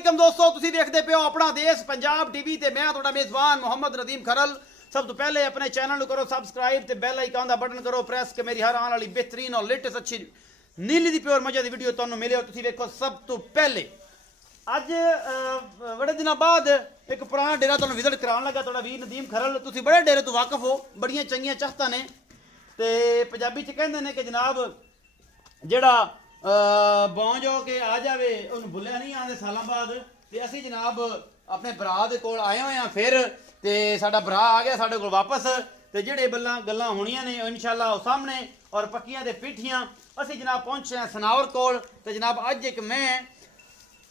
वालेकुम दोस्तों, तुसी देखते पे हो अपना देश पंजाब टीवी ते मैं तुहाडा मेजबान मोहम्मद नदीम खरल। सब तो पहले अपने चैनल करो सबसक्राइब ते बेल आइकन दा बटन करो प्रेस के मेरी हर आने वाली बेहतरीन और लेटेस्ट अच्छी नीली दी प्योर मजे दी वीडियो तुहानू मिले। और तुसी देखो सब तो पहले अज बड़े दिनों बाद एक पुराना डेरा तुहानू विजिट कराने लगा तुहाडा वीर नदीम खरल। तुसी बड़े डेरे तो वाकफ हो, बड़ियां चंगियां चाहतां ने ते पंजाबी च कहंदे ने कि जनाब जेड़ा बौंज हो के आ जावे उन्हें बुलिया नहीं आते सालों बाद। ते असी जनाब अपने भरा दे कोल आए हुए हैं फिर ते साडा भरा आ गया साडे कोल वापस। ते जेड़े गल्लां होणियां ने इंशाअल्लाह सामने और पक्कियां ते पिठियां असी जनाब पहुंचे हैं सनावर कोल। ते जनाब अज एक मैं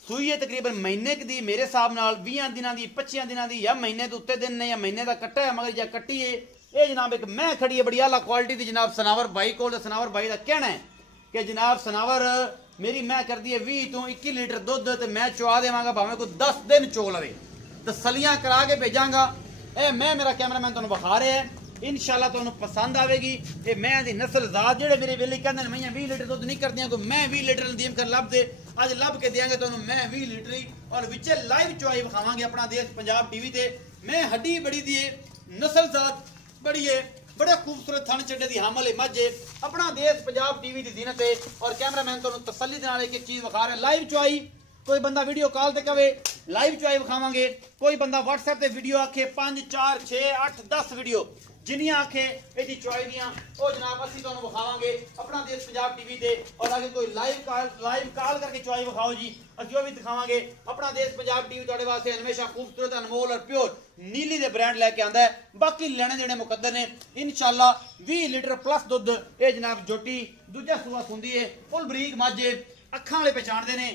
सूई है तकरीबन महीने दी मेरे हिसाब नाल 20 दिनां दी 25 दिनां दी या महीने तो उत्ते दिन ने या महीने का कट्टा है मगर या कट्टी है ये जनाब एक मैं खड़ी है बड़ी आला क्वालिटी दी जनाब सनावर भाई कोल। सनावर भाई का कहना है कि जनाब सनावर मेरी मैं कर दी है 20 तो 21 लीटर दुध ते मैं चुआ देवांगा भावें कोई 10 दिन चो लवे तसलियां करा के भेजांगा। ए मैं मेरा कैमरामैन तुहानू बखा रहा है इंशाअल्लाह तुहानू पसंद आवेगी। ये मैं दी नस्ल जात जेड़े मेरे वेले कहंदे ने मैं 20 लीटर दुध नहीं करदियां कोई मैं 20 लीटर नदीम कर लब दे अज लब के देंगे तुहानू मैं 20 लीटर ही और विचे लाइव चुआई विखावांगे अपना देश पंजाब टीवी ते। मैं हड्डी बड़ी दी नस्ल जात बड़ी है बड़े खूबसूरत थन चड्डे दी हामल मझ है अपना देश पंजाब टीवी की जीनत है। और कैमरामैन तुहानू तसल्ली दे नाल एक चीज विखा रहा है लाइव चुआई। कोई बंदा वीडियो कॉल ते कवे लाइव चुआई विखावांगे, कोई बंदा व्हाट्सएप ते वीडियो आखे 5 4 6 8 10 वीडियो जिन्नियां आखे इहदी चुआई दियां ओ जनाब असीं तुहानू विखावांगे अपना देश पंजाब टीवी ते। और अगर कोई लाइव कॉल करके चुआई विखाओ जी असीं वो भी दिखावांगे। अपना देश पंजाब टीवी तुहाडे वास्ते हमेशा खूबसूरत अनमोल और प्योर नीली दे ब्रांड लेके आंदा है। बाकी लेने देने मुकद्दर ने इंशाअल्लाह 20 लीटर प्लस दुध ये जनाब जोटी दूजा सूआ सुंदी है फुल बरीक माजे अखां वाले पहचानदे ने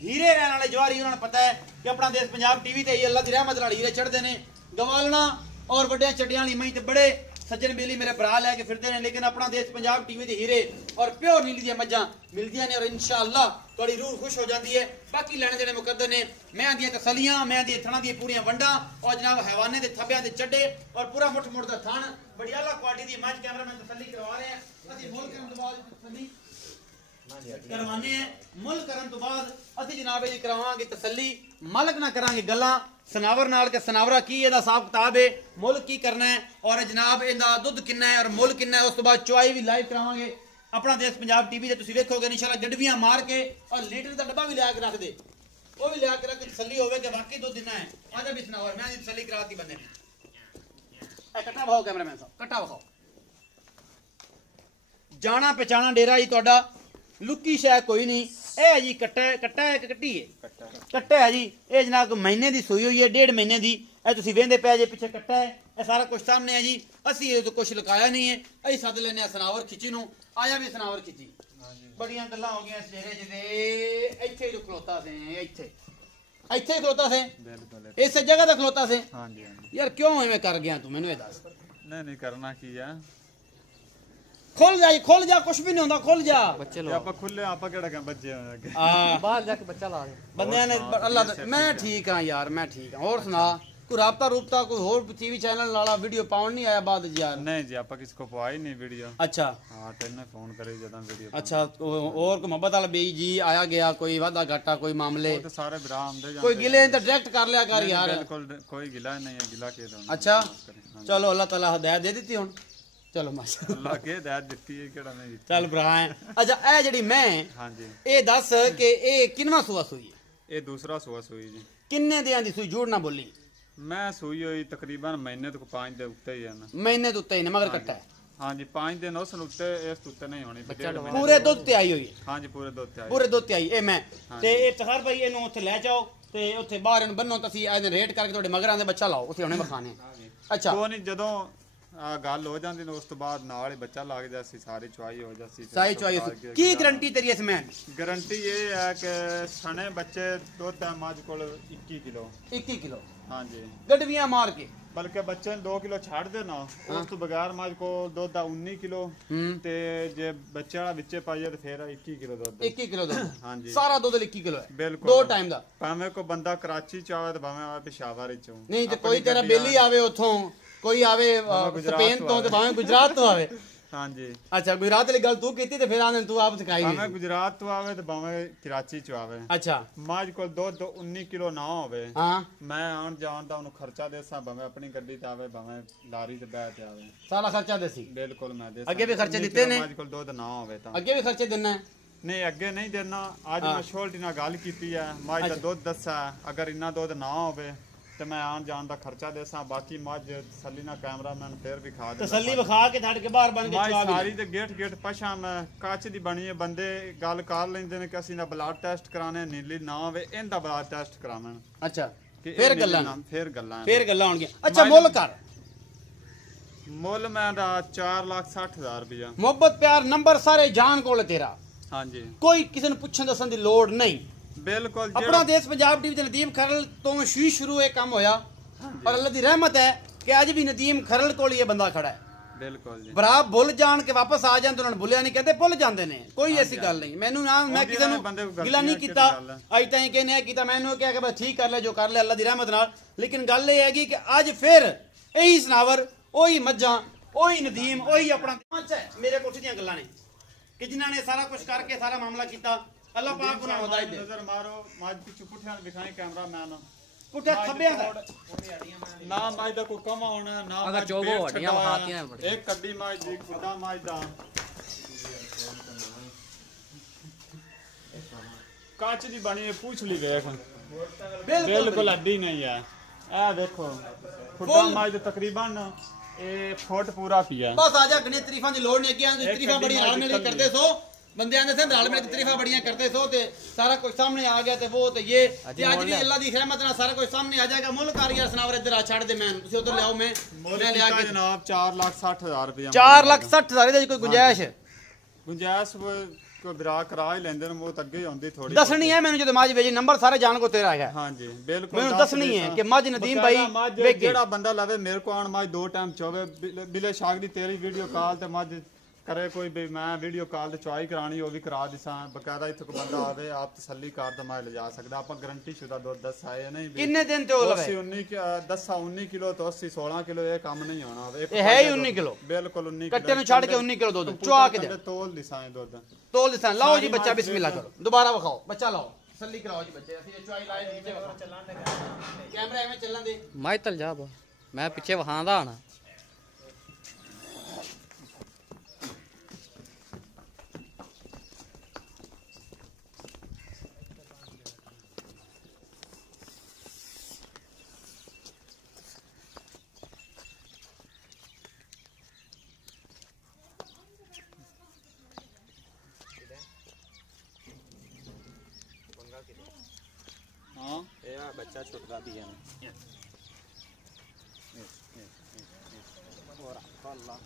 हीरे रहने वाले जवारी उन्होंने पता है कि अपना देश पंजाब टीवी ते अल्लाह की रहमत नाल हीरे चढ़ते हैं। गवालना और वड्डियां चड्डियां वाली मई ते बड़े सज्जन बेली मेरे भरा लैके फिरते हैं लेकिन अपना देश पंजाब टीवी के हीरे और प्योर नीली दी मज्जां मिलदियां ने और इंशाअल्लाह थोड़ी रूह खुश हो जाती है। बाकी लेने देने मुकद्दर ने मैं दी तसलियां मैं दी थणा दी पूरियां वंडा और जनाब हैवाने दे थब्बियां दे चड्डे और पूरा मुठ मुठ दा थण बड़ी आला क्वालिटी दी मज कैमरामैन तसल्ली करवा रहे हैं। असि मुल करन तो बाद तसल्ली करवाने हैं मुल करन तो बाद असि जनाब जी करवांगे तसल्ली मालक ना करांगे गल्लां सनावर नाल के सनावरा की एदा हिसाब किताब है मुल की करना है और जनाब इहदा दुध कितना है और मुल कितना है। उस तो बाद चुआई भी लाइव करावांगे अपना देश पंजाब टीवी ते तुसीं वेखोगे इंशाअल्लाह गडवियां मार के और लीटर दा डब्बा भी लिया के रख दे वो भी लिया के रख तसल्ली होवे कि वाकई दुध देना है। आजा भी सनावर मैं तसल्ली कराती बंदे ने ए कट्टा भाओ कैमरामैन साहब कट्टा भाओ जाना पहचाना डेरा जी तुहाडा लुकी शायद कोई नहीं ए जी कट्टा है कट्टी है कट्टा है जी ये जनाब महीने की सूई हुई है 1.5 महीने की ए तुसीं वेंदे पे जे पिछे कट्टा है ये सारा कुछ सामने है जी। असी ये तो कुछ लुकाया नहीं है असीं सद लेने सनावर खिची नूं आया भी सनावर खिची बड़ियां गल्लां हो गईयां चेहरे जिदे इत्थे जो खलोता से इत्थे खलोता से इस जगह ते खलोता से यार क्यों इवें कर गया तू मैनूं ये दस। नहीं करना की है खोल जा कुछ भी नहीं होता खोल जा बच्चे लो आप खुले आप केड़ा के बच्चे होंगे बाहर जाके बच्चा ला दे बंदे ने अल्लाह मैं ठीक हां यार मैं ठीक हां। और सुना कोई राबता रूबता कोई और टीवी चैनल वाला वीडियो पाउन नहीं आया बाद यार नहीं जी आप किसको पवाई नहीं वीडियो। अच्छा हां तेने फोन करे जदा वीडियो अच्छा और कोई मोहब्बत वाला बेई जी आया गया कोई वादा घाटा कोई मामले तो सारे भरा आंदे कोई गिले तो डायरेक्ट कर लिया कर यार बिल्कुल कोई गिला नहीं है गिला के दो। अच्छा चलो अल्लाह ताला हिदायत दे दी हुन चलो माशाअल्लाह के हिदायत दी है केड़ा नहीं चल भरा है। अच्छा ए जेडी मैं हां जी ए दस के ए किनवा सुआ सुई ये दूसरा सुआ सुई जी किन्ने दियां दी सुई झूठ ना बोली मैं सुई हुई तकरीबन महीने तो 5 दिन उत्ते ही है ना महीने तो उत्ते ही ने मगर कट्टा है हां जी 5 दिन उस उत्ते इस उत्ते नहीं होनी पूरे दुध ते आई हुई हां जी पूरे दुध ते आई ए मैं ते ए तहर भाई एनु ओथे ले जाओ ते ओथे बाहर एनु बन्नो तसी ए रेट करके ਤੁਹਾਡੇ ਮਗਰਾਂ ਦੇ ਬੱਚਾ ਲਾਓ ਉਥੇ ਹੁਣੇ ਵਿਖਾਣੇ। ਅੱਛਾ ਕੋਈ ਨਹੀਂ ਜਦੋਂ ਗੱਲ ਹੋ ਜਾਂਦੀ ਨੇ ਉਸ ਤੋਂ ਬਾਅਦ ਨਾਲ ਹੀ ਬੱਚਾ ਲੱਗ ਜਾਸੀ ਸਾਰੀ ਚੁਆਈ ਹੋ ਜਾਸੀ ਸਾਰੀ ਚੁਆਈ ਕੀ ਗਾਰੰਟੀ ਤੇਰੀ ਇਸ ਮੈਂ ਗਾਰੰਟੀ ਇਹ ਹੈ ਕਿ ਸਣੇ ਬੱਚੇ ਦੁੱਧ ਹੈ ਮੱਝ ਕੋਲ 21 ਕਿਲੋ हाँ जी गडवियां मार के बल्कि बच्चे 2 किलो छाड़ दे ना उस तो बगैर मज को दुध दा 19 किलो ते जे बच्चे वाला विचे पाइए तो फिर 21 किलो दुध 21 किलो दुध हां जी सारा दुध 21 किलो है बिल्कुल दो टाइम दा भावे को बंदा कराची च आवे तो भावे आवे पेशावर च नहीं ते कोई तेरा बेली आवे उथों कोई आवे स्पेन तो ते भावे गुजरात तो आवे ਹਾਂਜੀ ਅੱਛਾ ਗੁਜਰਾਤ ਵਾਲੀ ਗੱਲ ਤੂੰ ਕੀਤੀ ਤੇ ਫਿਰ ਆਂਦੇ ਤੂੰ ਆਪ ਸਿਖਾਈ ਭਾਵੇਂ ਗੁਜਰਾਤ ਤੋਂ ਆਵੇ ਤੇ ਭਾਵੇਂ ਕਰਾਚੀ ਚ ਆਵੇ ਅੱਛਾ ਮੱਝ ਕੋਲ ਦੁੱਧ 19 ਕਿਲੋ ਨਾ ਹੋਵੇ ਹਾਂ ਮੈਂ ਆਉਣ ਜਾਣ ਦਾ ਉਹਨੂੰ ਖਰਚਾ ਦੇਸਾਂ ਭਾਵੇਂ ਆਪਣੀ ਗੱਡੀ ਤੇ ਆਵੇ ਭਾਵੇਂ ਲਾਰੀ ਤੇ ਬਹਿ ਤੇ ਆਵੇ ਸਾਰਾ ਖਰਚਾ ਦੇਸੀ ਬਿਲਕੁਲ ਮੈਂ ਦੇ ਅੱਗੇ ਵੀ ਖਰਚੇ ਦਿੱਤੇ ਨੇ ਮੱਝ ਕੋਲ ਦੁੱਧ ਨਾ ਹੋਵੇ ਤਾਂ ਅੱਗੇ ਵੀ ਖਰਚੇ ਦਿੰਨਾ ਹੈ ਨਹੀਂ ਅੱਗੇ ਨਹੀਂ ਦੇਣਾ ਅੱਜ ਮੈਂ ਸ਼ੋਲਟੀ ਨਾਲ ਗੱਲ ਕੀਤੀ ਹੈ ਮੱਝ ਦਾ ਦੁੱਧ ਦੱਸਾ ਅਗਰ ਇੰਨਾ ਦੁੱਧ ਨਾ ਹੋਵੇ ਤੇ ਮੈਂ ਆਉਣ ਜਾਣ ਦਾ ਖਰਚਾ ਦੇਸਾਂ ਬਾਕੀ ਮੱਝ ਤਸੱਲੀ ਨਾਲ ਕੈਮਰਾਮੈਨ ਫੇਰ ਵੀ ਖਾ ਦੇ ਤਸੱਲੀ ਵਿਖਾ ਕੇ ਛੱਡ ਕੇ ਬਾਹਰ ਬਣ ਕੇ ਚਵਾ ਸਾਰੀ ਤੇ ਗੇਟ ਪਛਾ ਮੈਂ ਕੱਚ ਦੀ ਬਣੀ ਹੈ ਬੰਦੇ ਗੱਲ ਕਰ ਲੈਂਦੇ ਨੇ ਕਿ ਅਸੀਂ ਨਾ ਬਲੱਡ ਟੈਸਟ ਕਰਾਣੇ ਨੀਲੀ ਨਾ ਹੋਵੇ ਇਹਦਾ ਬਲੱਡ ਟੈਸਟ ਕਰਾਵਾਂ ਅੱਛਾ ਕਿ ਫੇਰ ਇਹ ਗੱਲਾਂ ਨੀਲੀ ਨਾ- ਫੇਰ ਗੱਲਾਂ ਹੋਣਗੀਆਂ ਅੱਛਾ ਮੁੱਲ ਕਰ ਮੁੱਲ ਮੈਂ ਦਾ 4,60,000 ਰੁਪਇਆ ਮੁਹੱਬਤ ਪਿਆਰ ਨੰਬਰ ਸਾਰੇ ਜਾਨ ਕੋਲ ਤੇਰਾ ਹਾਂਜੀ ਕੋਈ ਕਿਸੇ ਨੂੰ ਪੁੱਛਣ ਦੱਸਣ ਦੀ ਲੋੜ ਨਹੀਂ ਬਿਲਕੁਲ ਆਪਣਾ ਦੇਸ਼ ਪੰਜਾਬ ਟੀਵੀ ਤੇ ਨਦੀਮ ਖਰਲ ਤੋਂ ਸ਼ੁਰੂ ਇਹ ਕੰਮ ਹੋਇਆ ਔਰ ਅੱਲਾ ਦੀ ਰਹਿਮਤ ਹੈ ਕਿ ਅੱਜ ਵੀ ਨਦੀਮ ਖਰਲ ਕੋਲ ਹੀ ਇਹ ਬੰਦਾ ਖੜਾ ਹੈ ਬਿਲਕੁਲ ਜੀ ਭਰਾ ਭੁੱਲ ਜਾਣ ਕੇ ਵਾਪਸ ਆ ਜਾਣ ਤੇ ਉਹਨਾਂ ਨੂੰ ਭੁੱਲਿਆ ਨਹੀਂ ਕਹਿੰਦੇ ਭੁੱਲ ਜਾਂਦੇ ਨੇ ਕੋਈ ਐਸੀ ਗੱਲ ਨਹੀਂ ਮੈਨੂੰ ਨਾ ਮੈਂ ਕਿਸੇ ਨੂੰ ਗਿਲਾ ਨਹੀਂ ਕੀਤਾ ਅੱਜ ਤਾਈਂ ਕਹਿੰਨੇ ਆ ਕੀਤਾ ਮੈਨੂੰ ਕਿਹਾ ਕਿ ਬਸ ਠੀਕ ਕਰ ਲੈ ਜੋ ਕਰ ਲੈ ਅੱਲਾ ਦੀ ਰਹਿਮਤ ਨਾਲ ਲੇਕਿਨ ਗੱਲ ਇਹ ਹੈਗੀ ਕਿ ਅੱਜ ਫਿਰ ਇਹੀ ਸਨਾਵਰ ਉਹੀ ਮੱਝਾਂ ਉਹੀ ਨਦੀਮ ਉਹੀ ਆਪਣਾ ਮੇਰੇ ਕੋਲ ਦੀਆਂ ਗੱਲਾਂ ਨੇ ਕਿ ਜਿਨ੍ਹਾਂ ਨੇ ਸਾਰਾ ਕੁਝ ਕਰਕੇ ਸਾਰਾ ਮਾਮਲਾ ਕੀਤਾ ਅੱਲਾ ਪਾਕ ਉਹਨਾਂ ਨੂੰ ਹਦਾਇਤ ਦੇ ਨਜ਼ਰ ਮਾਰੋ ਮੱਝ ਪਿੱਛੇ ਪੁੱਠਿਆਂ ਦਿਖਾਏ ਕੈਮਰਾਮੈਨ ਪੁੱਠੇ ਖੱਬਿਆਂ ਦਾ ਨਾ ਮੱਝ ਦਾ ਕੋਈ ਕਮਾ ਹੋਣਾ ਨਾ ਅਗਰ ਮੱਝ ਚੋਬੋ ਪੇਟ ਵੱਡੀਆਂ ਛੱਡਾ ਹੋਇਆ। ਵਿਖਾਤੀਆਂ ਬੜੀਆਂ। ਇੱਕ ਕੱਡੀ ਮੱਝ ਦੀ ਖੁੱਡਾ ਮੱਝ ਦਾ ਕੱਚ ਦੀ ਬਣੀ ਹੈ ਪੁੱਛ ਲਈ ਵੇਖ ਬਿਲਕੁਲ ਅੱਡੀ ਨਹੀਂ ਹੈ ਇਹ ਦੇਖੋ ਖੁੱਡਾ ਮੱਝ ਦਾ ਤਕਰੀਬਨ ਇਹ ਫੁੱਟ ਪੂਰਾ ਪਿਆ ਬਸ ਆ ਜਾ ਗਣੇ ਤਰੀਫਾਂ ਦੀ ਲੋੜ ਨਹੀਂ ਅੱਗੇ ਆਂ ਤਰੀਫਾਂ ਬੜੀਆਂ ਨਾਲ ਮਿਲ ਕੇ ਕਰਦੇ ਸੋ ਬੰਦੇ ਆਂਦੇ ਸੇ ਨਾਲ ਮਿਲ ਕੇ ਤਰੀਫਾਂ ਬੜੀਆਂ ਕਰਦੇ ਸੋ ਤੇ ਸਾਰਾ ਕੁਝ ਸਾਹਮਣੇ ਆ ਗਿਆ ਤੇ ਉਹ ਤੇ ਇਹ ਤੇ ਅੱਜ ਵੀ ਅੱਲਾ ਦੀ ਰਹਿਮਤ ਨਾਲ ਸਾਰਾ ਕੁਝ ਸਾਹਮਣੇ ਆ ਜਾਏਗਾ ਮੁੱਲ ਕਰ ਯਾਰ ਸਨਾਵਰ ਇੱਧਰ ਆ ਛੱਡ ਦੇ ਮੈਂ ਤੁਸੀਂ ਉਧਰ ਲਿਆਓ ਮੈਂ ਲਿਆ ਕੇ ਜਨਾਬ 4,60,000 ਰੁਪਇਆ 4,60,000 ਇਹਦੇ ਕੋਈ ਗੁੰਜਾਇਸ਼ ਗੁੰਜਾਇਸ਼ ਕੋਈ ਵਿਰਾ ਕਰਾ ਹੀ ਲੈਂਦੇ ਨੇ ਉਹ ਤਾਂ ਅੱਗੇ ਹੀ ਆਉਂਦੀ ਥੋੜੀ ਦੱਸਣੀ ਹੈ ਮੈਨੂੰ ਜਦੋਂ ਮਾਜ ਵੇਜੀ ਨੰਬਰ ਸਾਰੇ ਜਾਣ ਕੋ ਤੇਰਾ ਹੈਗਾ ਹਾਂਜੀ ਬਿਲਕੁਲ ਮੈਨੂੰ ਦੱਸਣੀ ਹੈ ਕਿ ਮੱਝ ਨਦੀਮ ਭਾਈ ਮੱਝ ਵੇਖ ਜਿਹੜਾ ਬੰਦਾ ਲਵੇ ਮੇਰੇ ਕੋ ਆਣ ਮੱਝ ਦੋ ਟਾਈਮ ਚੋਵੇ ਬਿਲੇ ਸ਼ਾਗ ਦੀ ਤੇਰੀ ਵੀਡੀਓ ਕਾਲ ਤੇ ਮੱਝ ਕਰੇ ਕੋਈ ਵੀ ਮੈਂ ਵੀਡੀਓ ਕਾਲ ਤੇ ਚੁਆਈ ਕਰਾਣੀ ਉਹ ਵੀ ਕਰਾ ਦਿਸਾਂ ਬਕਾਇਦਾ ਇੱਥੇ ਕੋਈ ਬੰਦਾ ਆਵੇ ਆਪ ਤਸੱਲੀ ਕਰ ਤਾਂ ਮੈਂ ਲਿਜਾ ਸਕਦਾ ਆਪਾਂ ਗਾਰੰਟੀ ਸ਼ੁਦਾ ਦੁੱਧ ਦੱਸ ਆਏ ਨਹੀਂ ਕਿੰਨੇ ਦਿਨ ਤੇ ਉਹ ਲਵੇ 19 ਕਿਲੋ ਤੋਂ 80 16 ਕਿਲੋ ਇਹ ਕੰਮ ਨਹੀਂ ਹੋਣਾ ਇਹ ਹੈ ਹੀ 19 ਕਿਲੋ ਬਿਲਕੁਲ 19 ਕੱਟੇ ਨੂੰ ਛੱਡ ਕੇ 19 ਕਿਲੋ ਦੁੱਧ ਚੁਆ ਕੇ ਦੇ ਤੋਲ ਦਿਸਾਂ ਦੁੱਧ ਤੋਲ ਦਿਸਾਂ ਲਾਓ ਜੀ ਬੱਚਾ ਬਿਸਮਿਲ੍ਲਾ ਕਰੋ ਦੁਬਾਰਾ ਵਿਖਾਓ ਬੱਚਾ ਲਾਓ ਤਸੱਲੀ ਕਰਾਓ ਜੀ ਬੱਚੇ ਅਸੀਂ ਚੁਆਈ ਲਾਏ ਨੀਚੇ ਚੱਲਣ ਦੇ ਕੈਮਰਾ ਐਵੇਂ ਚੱਲਣ ਦੇ ਮੈਂ ਤਲ ਜਾ ਬਾ ਮੈਂ ਪਿੱਛੇ ਵਹਾਂਦਾ ਹਣਾ ਹਾਂ ਇਹ ਆ ਬੱਚਾ ਛੁੱਟਦਾ ਵੀ ਹੈ ਹੋਰ ਅੱਲਾ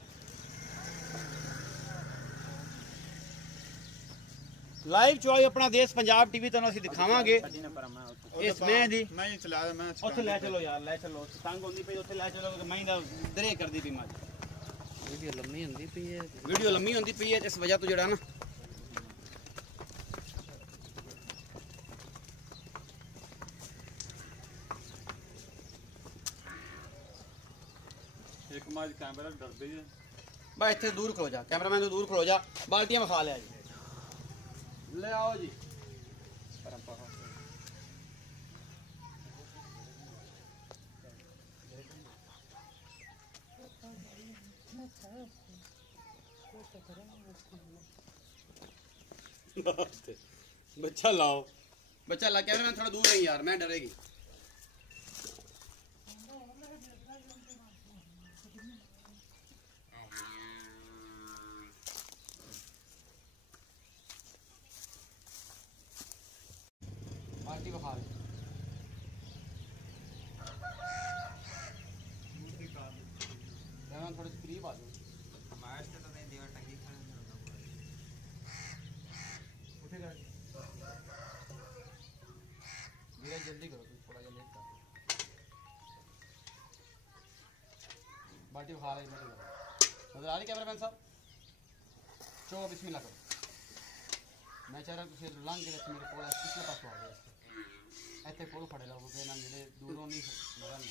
ਲਾਈਵ ਚੁਆਈ ਆਪਣਾ ਦੇਸ਼ ਪੰਜਾਬ ਟੀਵੀ ਤੁਹਾਨੂੰ ਅਸੀਂ ਦਿਖਾਵਾਂਗੇ ਇਸ ਮੈਂ ਦੀ ਮੈਂ ਹੀ ਚਲਾ ਮੈਂ ਉੱਥੇ ਲੈ ਚਲੋ ਯਾਰ ਲੈ ਚਲੋ ਤੰਗ ਹੁੰਦੀ ਪਈ ਉੱਥੇ ਲੈ ਚਲੋ ਕਿ ਮੈਂ ਦਾ ਦਰੇ ਕਰਦੀ ਪਈ ਮੱਝ ਵੀਡੀਓ ਲੰਮੀ ਹੁੰਦੀ ਪਈ ਹੈ ਵੀਡੀਓ ਲੰਮੀ ਹੁੰਦੀ ਪਈ ਹੈ ਇਸ ਵਜ੍ਹਾ ਤੋਂ ਜਿਹੜਾ ਨਾ ਇੱਕ ਮੱਝ ਕੈਮਰਾ ਡਰਦੀ ਹੈ ਬਾ ਇੱਥੇ ਦੂਰ ਖਲੋ ਜਾ ਕੈਮਰਾਮੈਨ ਤੋਂ ਦੂਰ ਖਲੋ ਜਾ ਬਾਲਟੀਆਂ ਵਿਖਾ ਲਿਆ ਜੀ ਲੈ ਆਓ ਜੀ ਬੱਚਾ ਲਾਓ ਬੱਚਾ ਲਾ ਕੈਮਰਾਮੈਨ ਥੋੜਾ ਦੂਰ ਰਹੀ ਯਾਰ ਮੈਂ ਡਰੇਗੀ पार्टी बखा थोड़े करीब आ जाओ उठेगा जल्दी करो थोड़ा जल्दी बाटी बखा रही नजर आ रही कैमरामैन साहब चो बिस्मिल्लाह करो मैं चाह रहा हूँ लंघ के मेरे को पिछले पास आ गया ਇੱਥੇ ਕੋਲ ਖੜੇ ਰਹੋ ਫਿਰ ਨਾ ਜਿਹੜੇ ਦੂਰੋਂ ਨਹੀਂ ਨਜ਼ਰ ਆਉਂਦੇ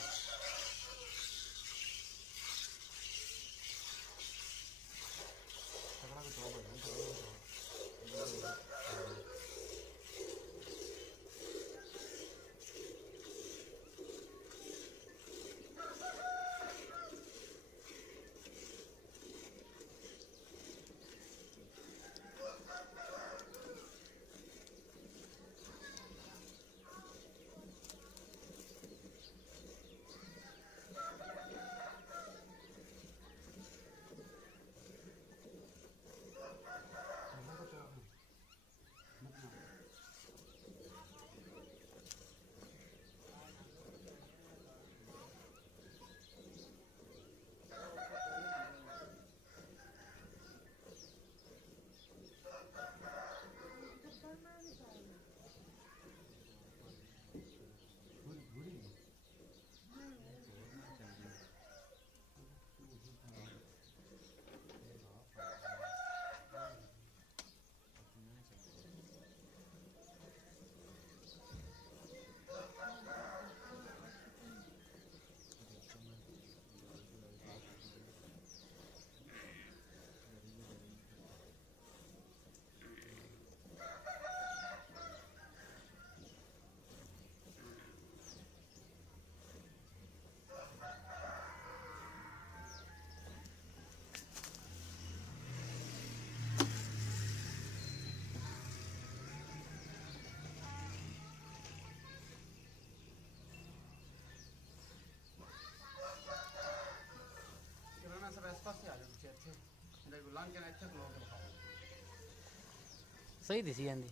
सही दिसी ਜਾਂਦੀ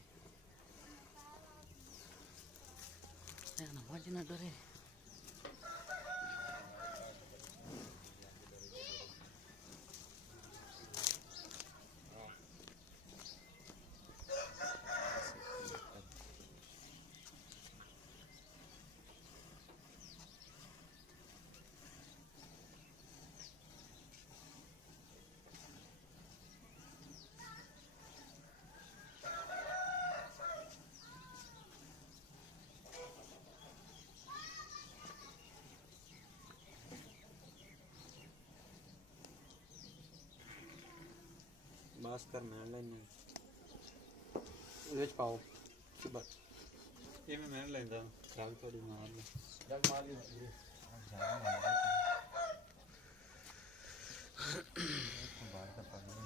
ਨਾ ਮੱਝ ਨਾ ਡਰੇ बस कर मैं लेना ਇਹਦੇ ਵਿੱਚ ਪਾਓ ਬਸ ਇਹ ਮੈਂ ਲੈਂਦਾ खराब थोड़ी मार ले ਜਗ ਮਾਰ ਲਈ ਬਾਹਰ ਦਾ ਪਾਣੀ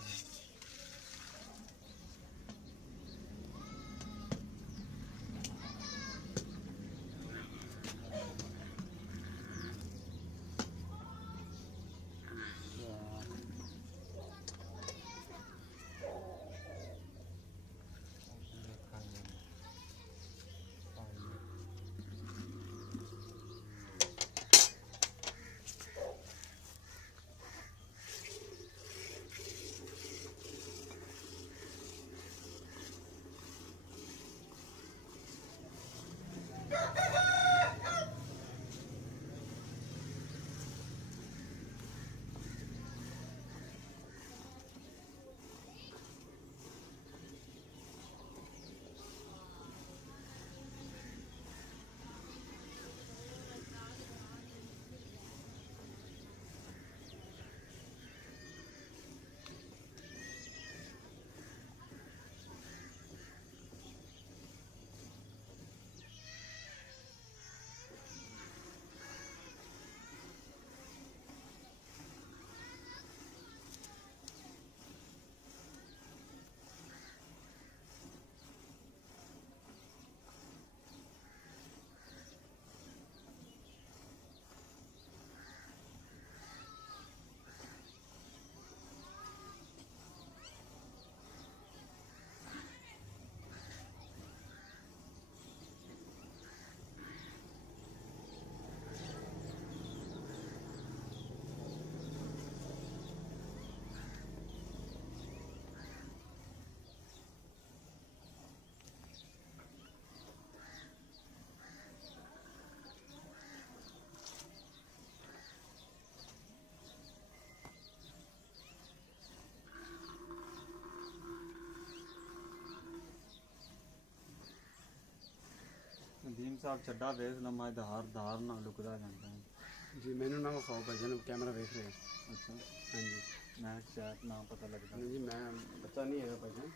ਨਦੀਮ ਸਾਹਿਬ ਚੱਡਾ ਵੇਖ ਲੰਮਾ ਧਾਰ ਨਾਲ ਲੁਕਦਾ ਜਾਂਦਾ ਹੈ ਜੀ ਮੈਨੂੰ ਨਾ ਵਿਖਾਓ ਭਾਈ ਕੈਮਰਾ ਵੇਖ ਰਹੇ ਅੱਛਾ ਹਾਂਜੀ ਮੈਂ ਸ਼ਾਇਦ ਨਾ ਪਤਾ ਲੱਗਦਾ ਨਹੀਂ ਜੀ ਮੈਂ ਬੱਚਾ ਨਹੀਂ ਹੈਗਾ ਭਾਈ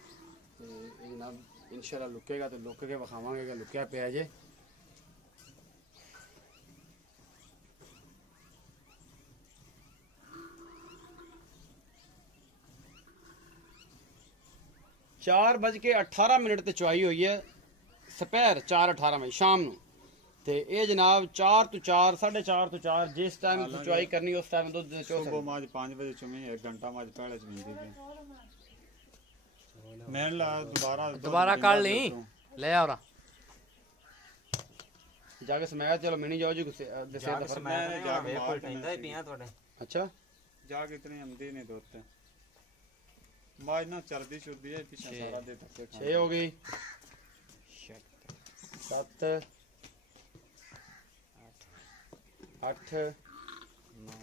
ਤੇ ਇਹ ਜਨਾਬ ਇਨਸ਼ਾਅੱਲਾ ਲੁਕੇਗਾ ਤੇ ਲੁੱਕ ਕੇ ਵਿਖਾਵਾਂਗੇ ਕਿ ਲੁਕਿਆ ਪਿਆ ਜੇ चार बज के 18 मिनट ते चुआई हुई है सपैर 4:18 में शाम ਨੂੰ ਤੇ ਇਹ ਜਨਾਬ 4 ਤੋਂ 4 4:30 ਤੋਂ 4 ਜਿਸ ਟਾਈਮ ਚੁਆਈ ਕਰਨੀ ਉਸ ਟਾਈਮ ਦੁੱਧ ਚੋ ਸੁਬਹ ਮਾਜ 5 ਵਜੇ ਚੁਮੀ 1 ਘੰਟਾ ਮਾਜ ਪਹਿਲੇ ਚੁੰਦੀ ਪਈ ਮੈਂ ਲਾ ਦੁਬਾਰਾ ਕੱਢ ਲਈ ਲੈ ਆਉਰਾ ਜਾ ਕੇ ਸਮਾਇਆ ਚਲੋ ਮਿਣੀ ਜਾਓ ਜੀ ਦੱਸੇ ਤਾਂ ਫਿਰ ਮੈਂ ਜਾ ਕੇ कोई टंदा ही पिया थोड़े ਅੱਛਾ ਜਾ ਕੇ ਇਤਨੇ ਆਮਦੀ ਨੇ ਦੋਤੇ ਮਾਜ ਨਾ ਚਰਦੀ ਚੁਰਦੀ ਹੈ ਪਿੱਛੇ ਸਾਰਾ ਦੇ ਧੱਕੇ 6 ਹੋ ਗਈ 7 8 9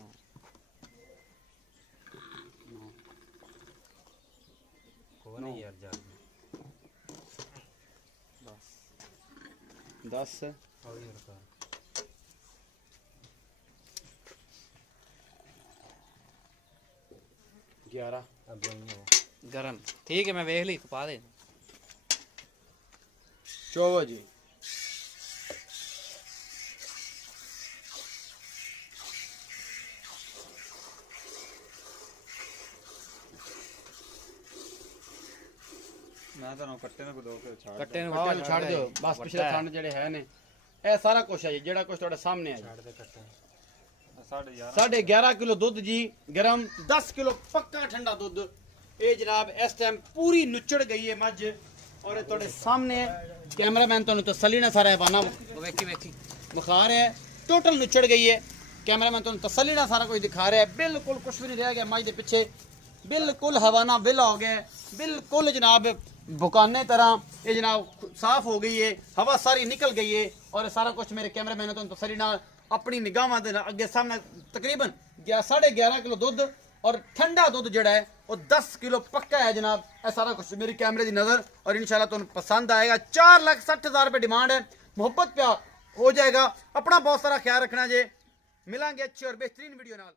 कौन है यार जा 10 और ये रखा 11 अब नहीं हो ਗਰਮ ਠੀਕ ਹੈ ਮੈਂ ਵੇਖ ਲਈ ਤੂੰ ਪਾ ਦੇ 24 ਜੀ ਮੈਂ ਤੁਹਾਨੂੰ ਕੱਟੇ ਨੂੰ ਦੋ ਕੇ ਛੱਡ ਕੱਟੇ ਨੂੰ ਕੱਟੇ ਨੂੰ ਛੱਡ ਦਿਓ ਬਸ ਪਿਛਲੇ ਖੰਡ ਜਿਹੜੇ ਹੈ ਨੇ ਇਹ ਸਾਰਾ ਕੁਝ ਹੈ ਜੀ ਜਿਹੜਾ ਕੁਝ ਤੁਹਾਡੇ ਸਾਹਮਣੇ ਹੈ ਜੀ। छाड़ दे कट्टे ਸਾਡੇ ਯਾਰ 11.5 किलो दुध जी गरम 10 किलो पक्का ठंडा दुध ये जनाब इस टाइम पूरी नुचड़ गई है मज और ये थोड़े सामने कैमरामैन तो तसली ना सारा हवाना वेखी वेखी बुखार है टोटल नुचड़ गई है कैमरामैन तो तसली ना सारा कुछ दिखा रहा है बिल्कुल कुछ भी नहीं रह गया मज के पीछे बिल्कुल हवाना बिल हो गया बिल्कुल जनाब बुकाने तरह ये जनाब साफ हो गई है हवा सारी निकल गई है और सारा कुछ मेरे कैमरामैन ने तो तसली ना अपनी निगाह दे अगे सामने तकरीबन 11.5 किलो दुध और ठंडा दुध जड़ा है वो 10 किलो पक्का है जनाब ये सारा कुछ मेरी कैमरे की नज़र और इंशाल्लाह तुम पसंद आएगा 4,60,000 रुपये डिमांड है मोहब्बत प्यार हो जाएगा अपना बहुत सारा ख्याल रखना जे मिलेंगे अच्छी और बेहतरीन वीडियो नाल।